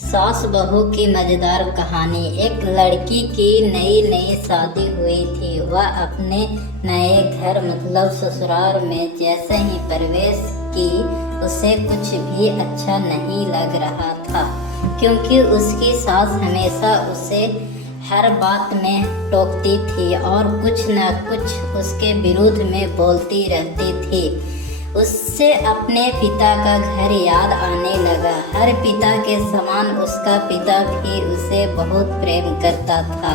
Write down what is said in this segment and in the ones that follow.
सास बहू की मजेदार कहानी। एक लड़की की नई नई शादी हुई थी। वह अपने नए घर मतलब ससुराल में जैसे ही प्रवेश की उसे कुछ भी अच्छा नहीं लग रहा था, क्योंकि उसकी सास हमेशा उसे हर बात में टोकती थी और कुछ न कुछ उसके विरुद्ध में बोलती रहती थी। उससे अपने पिता का घर याद आने लगा। हर पिता के समान उसका पिता भी उसे बहुत प्रेम करता था।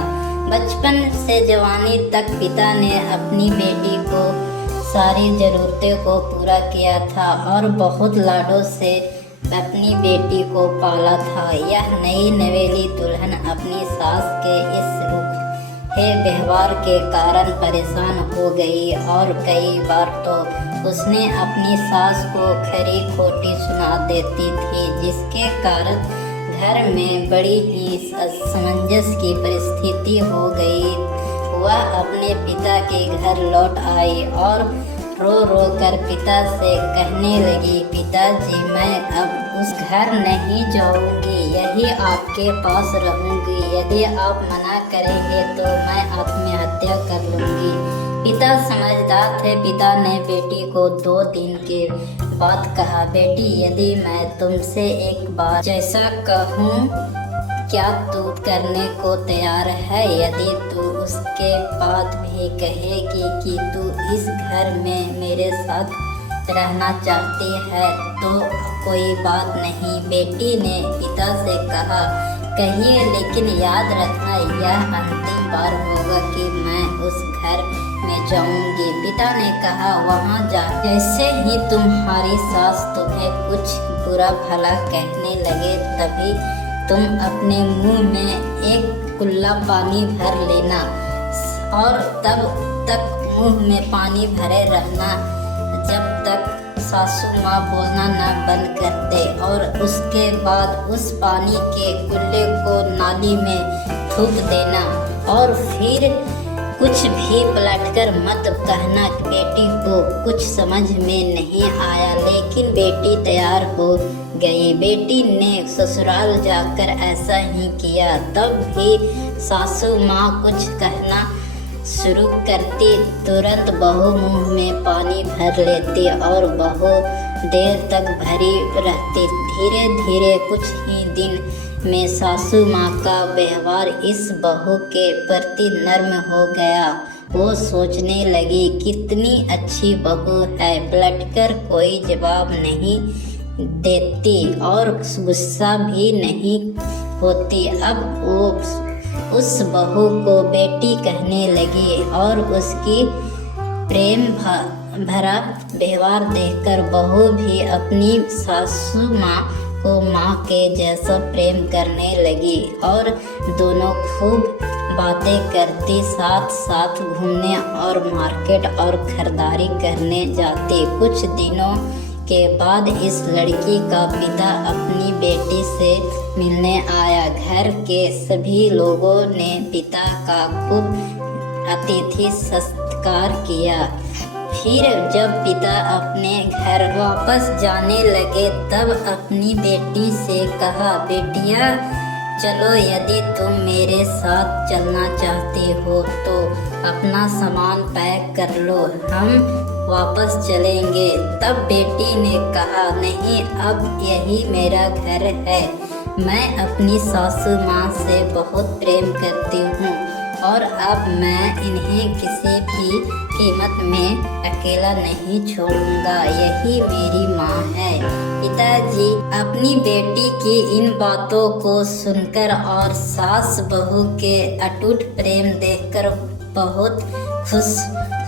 बचपन से जवानी तक पिता ने अपनी बेटी को सारी ज़रूरतों को पूरा किया था और बहुत लाडों से अपनी बेटी को पाला था। यह नई नवेली दुल्हन अपनी सास के इस रूखे व्यवहार के कारण परेशान हो गई और कई बार तो उसने अपनी सास को खरी खोटी सुना देती थी, जिसके कारण घर में बड़ी ही असमंजस की परिस्थिति हो गई। वह अपने पिता के घर लौट आई और रो रो कर पिता से कहने लगी, पिताजी, मैं अब उस घर नहीं जाऊंगी, यही आपके पास रहूंगी। यदि आप मना करेंगे तो मैं आत्महत्या कर लूंगी। पिता समझदार थे। पिता ने बेटी को 2 दिन के बाद कहा, बेटी, यदि मैं तुमसे एक बार जैसा कहूँ क्या तू करने को तैयार है? यदि तू उसके बाद भी कहेगी कि तू इस घर में मेरे साथ रहना चाहती है तो कोई बात नहीं। बेटी ने पिता से कहा, कहिए, लेकिन याद रखना यह अंतिम बार होगा कि मैं उस घर में जाऊंगी। पिता ने कहा, वहाँ जा। जैसे ही तुम्हारी सास तुम्हें कुछ बुरा भला कहने लगे तभी तुम अपने मुंह में एक कुल्ला पानी भर लेना और तब तक मुंह में पानी भरे रहना जब तक सासू माँ बोलना न बंद कर दे, और उसके बाद उस पानी के कुल्ले को नाली में थूक देना और फिर कुछ भी पलटकर मत कहना। बेटी को कुछ समझ में नहीं आया, लेकिन बेटी तैयार हो गई। बेटी ने ससुराल जाकर ऐसा ही किया। तब भी सासू माँ कुछ कहना शुरू करती, तुरंत बहू मुंह में पानी भर लेती और बहू देर तक भरी रहती। धीरे धीरे कुछ ही दिन में सासू माँ का व्यवहार इस बहू के प्रति नर्म हो गया। वो सोचने लगी, कितनी अच्छी बहू है, पलटकर कोई जवाब नहीं देती और गुस्सा भी नहीं होती। अब वो उस बहू को बेटी कहने लगी और उसकी प्रेम भरा व्यवहार देखकर बहू भी अपनी सासू माँ को माँ के जैसा प्रेम करने लगी और दोनों खूब बातें करती, साथ साथ घूमने और मार्केट और खरीदारी करने जाती। कुछ दिनों के बाद इस लड़की का पिता अपनी बेटी से मिलने आया। घर के सभी लोगों ने पिता का खूब अतिथि सत्कार किया। फिर जब पिता अपने घर वापस जाने लगे तब अपनी बेटी से कहा, बेटिया, चलो, यदि तुम मेरे साथ चलना चाहती हो तो अपना सामान पैक कर लो, हम वापस चलेंगे। तब बेटी ने कहा, नहीं, अब यही मेरा घर है। मैं अपनी सासू माँ से बहुत प्रेम करती हूँ और अब मैं इन्हें किसी भी कीमत में अकेला नहीं छोड़ूंगा। यही मेरी माँ है। पिताजी अपनी बेटी की इन बातों को सुनकर और सास बहू के अटूट प्रेम देखकर बहुत खुश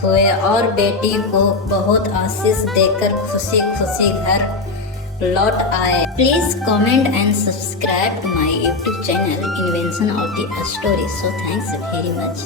हुए और बेटी को बहुत आशीष देकर खुशी खुशी घर लौट आए। Please comment and subscribe to my YouTube channel Invention of the Story. So thanks very much.